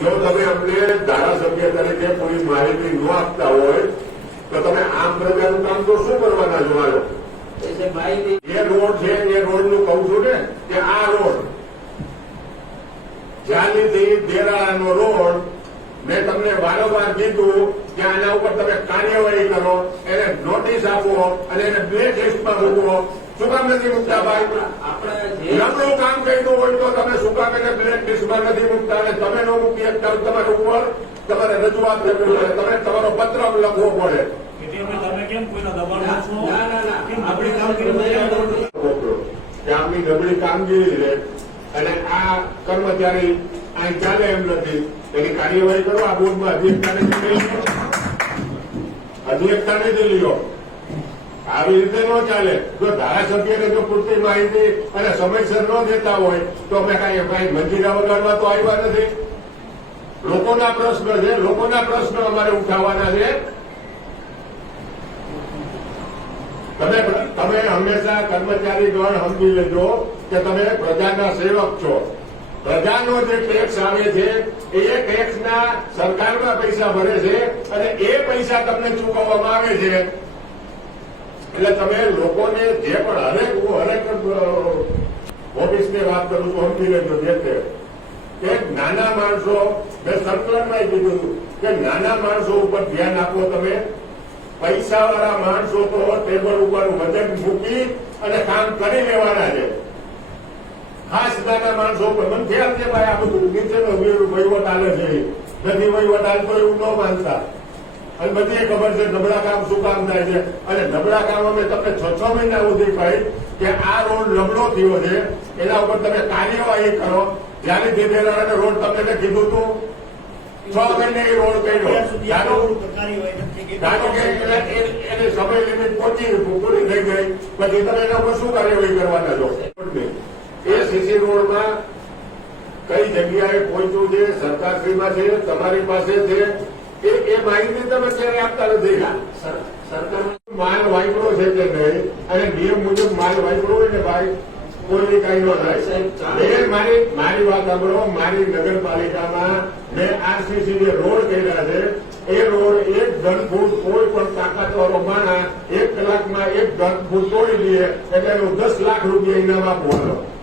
જો તમે અમને ધારાસભ્ય તરીકે પૂરી માહિતી ન આપતા હોય તો તમે આમ પ્રજાનું કામ તો શું કરવાના છો? મારો એ રોડ છે એ રોડનું કહું છું ને કે આ રોડ જ્યાંથી દેરાળાનો રોડ મેં તમને વારંવાર કીધું કે આના ઉપર તમે કાર્યવાહી કરો, એને નોટિસ આપો અને એને બ્લેક લિસ્ટમાં મૂકો. શું કામ નથી મૂકતા ભાઈ? નબળું કામ કર્યું હોય તો તમે શું કામ એને બ્લેક લિસ્ટમાં નથી મૂકતા? અને તમે ન મૂકી શકતા તમારા ઉપર તમારે રજૂઆત કરવી પડે, તમે તમારો પત્ર લખવો પડે. આમની નબળી કામગીરી છે અને આ કર્મચારી અહીં ચાલે એમ નથી, એની કાર્યવાહી કરો. આ બોર્ડમાં અધ્યક્ષતાને જ લ્યો. આવી રીતે ન ચાલે. જો ધારાસભ્યને જો પૂરતી માહિતી અને સમયસર ન દેતા હોય તો અમે કઈ મંજીરા વગાડવા તો આવ્યા નથી. લોકોના પ્રશ્ન છે, લોકોના પ્રશ્ન અમારે ઉઠાવવાના છે. તમે હંમેશા કર્મચારી ગણ સમજી લેજો કે તમે પ્રજાના સેવક છો. પ્રજાનો જે ટેક્સ આવે છે એ ટેક્સના સરકારમાં પૈસા ભરે છે અને એ પૈસા તમને ચૂકવવામાં આવે છે. એટલે તમે લોકોને જે પણ હરેક ઓફિસની વાત કરું છું સમજી લેજો. જે કે નાના માણસો, મેં સર્કુલરમાં કીધું કે નાના માણસો ઉપર ધ્યાન આપો. તમે પૈસાવાળા માણસો તો ટેબલ ઉપર વજન મૂકી અને કામ કરી લેવાના છે. ખાસ નાના માણસો ઉપર મને ખ્યાલ છે ભાઈ આ બધું નીચેનો વહીવટ હાલે છે, નથી વહીવટ હાલતો એવું ન માનતા. અને બધી ખબર છે નબળા કામ શું કામ થાય છે. અને નબળા કામ અમે તમને 6 મહિના સુધી કહી કે આ રોડ નબળો થયો છે, એના ઉપર તમે કાર્યવાહી કરો. જયારે દેરાળાનો રોડ તમને કીધું હતું 6 મહિને એ રોડ કર્યો. ધારો કે એની સમય લિમિટ પૂરી થઈ ગઈ પછી તમે એના ઉપર શું કાર્યવાહી કરવાના છો? એ સીસી રોડમાં કઈ જગ્યાએ પહોંચ્યું છે, સરકારશ્રીમાં છે, તમારી પાસે છે, એ માહિતી તમે ક્યારે આપતા નથી. સરકાર માલ વાપરો છે કે નહીં અને નિયમ મુજબ માલ વાપરો હોય ને ભાઈ કોઈ કઈ ન થાય. મારી વાત સાંભળો. મારી નગરપાલિકામાં મેં આરસીસી જે રોડ કર્યા છે એ રોડ 1 ઘન ફૂટ કોઈ પણ તાકાતવાળો માણસ 1 કલાકમાં 1 ઘન ફૂટ તોડી દે એટલે એનું 10 લાખ રૂપિયા ઇનામ આપવાનો.